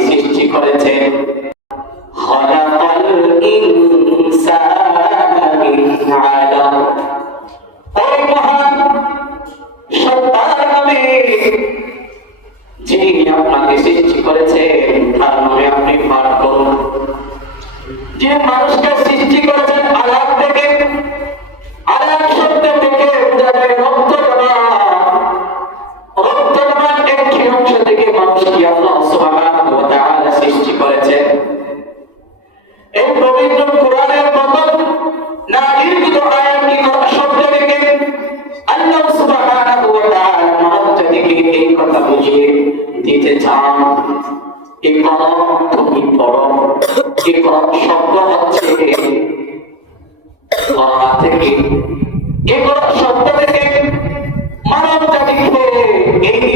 সৃষ্টি করেছেন যিনি আপনাকে সৃষ্টি করেছেন তার নামে আপনি পাঠ করুন। যে মানুষটা সৃষ্টি দিতে চান এ তুমি এ শব্দ হচ্ছে করোনা থেকে। এ শব্দ থেকে মানব জাতিকে এই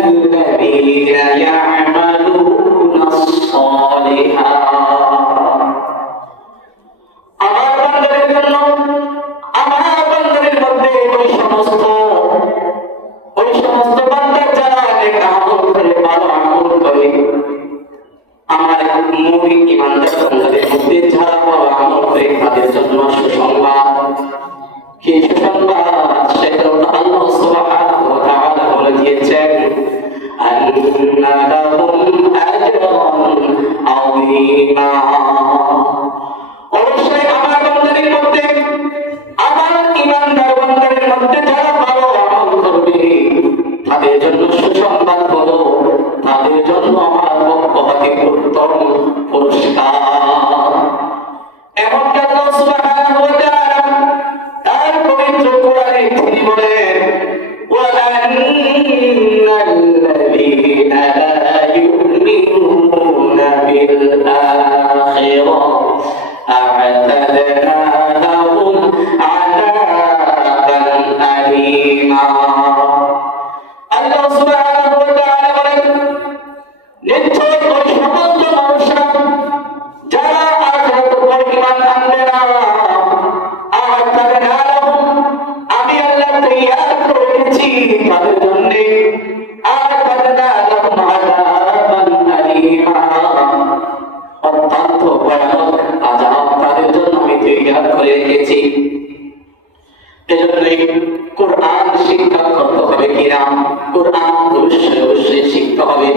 মৌলিক ইমানদার বান্দাদের মধ্যে যারা আমার আমল করে তাদের জন্য সুসংবাদ কি সুসংবাদ? সেটা আল্লাহ সুবহানাহু ওয়া তাআলা বলে দিয়েছেন, আন্না লাহুম আজরুন আযীমা। করে রেখেছি এজন্যই কোরআন শিক্ষা করতে হবে কিনা? কোরআন অবশ্যই অবশ্যই শিখতে হবে।